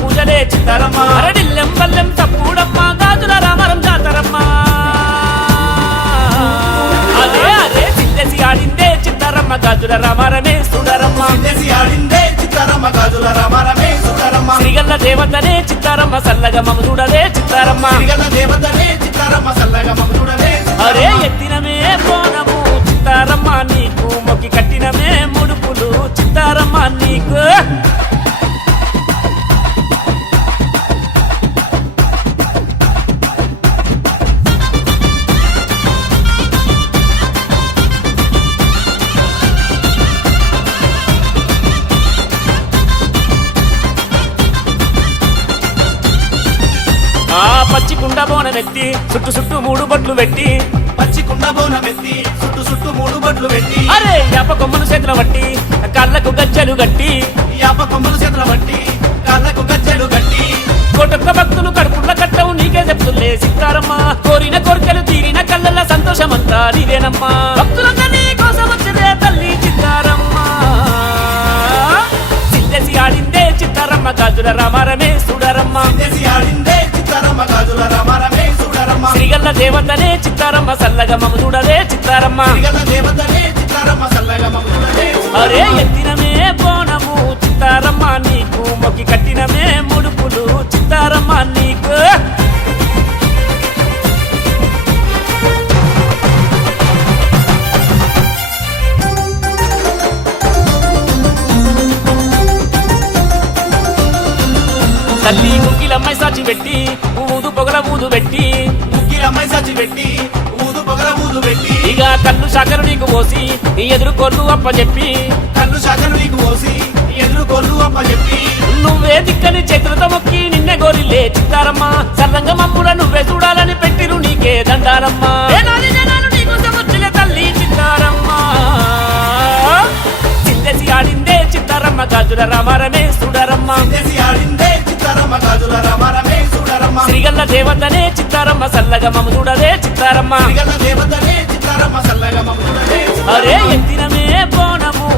పూజలే చిత్తారమ్మ అరడిల్లెం వల్లెం తప్పుడమ్మ గాజుల రామరం జాతరమ్మ అదే అదే చిందేసి ఆడిందే చిత్తారమ్మ గాజుల రామారమే చూడరమ్మ ఆడిందే చిత్తారమ్మ గాజుల రామారమే చూడరమ్మ శ్రీగల్ల దేవతనే చిత్తారమ్మ సల్లగ మమ చూడలే చిత్తారమ్మ శ్రీగల్ల దేవతనే చిత్తారమ్మ సల్లగ మమ చూడలే అరే ఎత్తినమే బోనము చిత్తారమ్మ నీకు మొక్కి కట్టినమే ముడుపులు చిత్తారమ్మ నీకు పచ్చి కుండ బోనమెత్తి చుట్టు చుట్టూ 3 బొట్లు పెట్టి పచ్చి కుండ బోనమెత్తి చుట్టూ 3 బొట్లు పెట్టి అరే యాప కొమ్మలు చేతుల పట్టి కాళ్ళకు గజ్జలు గట్టి యాప కొమ్మలు చేతుల పట్టి కాళ్ళకు గజ్జలు గట్టి కోటొక్క భక్తులు కడుపుల కట్టవు నీకే చెప్తులే చిత్తారమ్మ కోరిన కోరికలు తీరిన కళ్ళ సంతోషమంతా నీదేనమ్మా భక్తులంతా నీ కోసం వచ్చిదే తల్లి చిత్తారమ్మ చిందేసి ఆడిందే చిత్తారమ్మ గాజుల రామారమే చూడరమ్మ ఆడిందే చిత్తారమ్మ గాజుల రామారమే చూడరమ్మ శ్రీగల్ల దేవతనే చిత్తారమ్మ సల్లగ మమ చూడలే చిత్తారమ్మ శ్రీగల్ల దేవతనే చిత్తారమ్మ సల్లగ మమ చూడలే అరే ఎత్తినమే బోనము చిత్తారమ్మ నీకు మొక్కి కట్టినమే ముడుపులు చిత్తారమ్మ నీకు తల్లి గుగ్గిలమ్మాయి సాచి పెట్టి ఊదు పొగల ఊదు పెట్టి ముగ్గిలమ్మాయి సాచి పెట్టి ఊదు పొగల ఊదు పెట్టి ఇక కళ్ళు శాఖలు నీకు పోసి నీ ఎదురు కొల్లు అప్ప చెప్పి కళ్ళు శాఖలు నీకు పోసి ఎదురు కొల్లు అప్ప చెప్పి నువ్వే దిక్కని చేతులతో మొక్కి నిన్నే గోరిలే చిత్తారమ్మ సల్లంగ మమ్ముల నువ్వే చూడాలని పెట్టిరు నీకే దండారమ్మ ఏనాది జనాలు నీకోసం వచ్చిలే తల్లి చిత్తారమ్మ చిందేసి ఆడిందే చిత్తారమ్మ గాజుల రామారమే చూడరమ్మ ఆడిందే చిత్తారమ్మ గాజుల రామారమే చూడరమ్మ శ్రీగల్ల దేవతనే చిత్తారమ్మ సల్లగ మమ చూడలే చిత్తారమ్మ శ్రీగల్ల దేవతనే చిత్తారమ్మ సల్లగ మమ చూడలే అరే ఎత్తినమే బోనము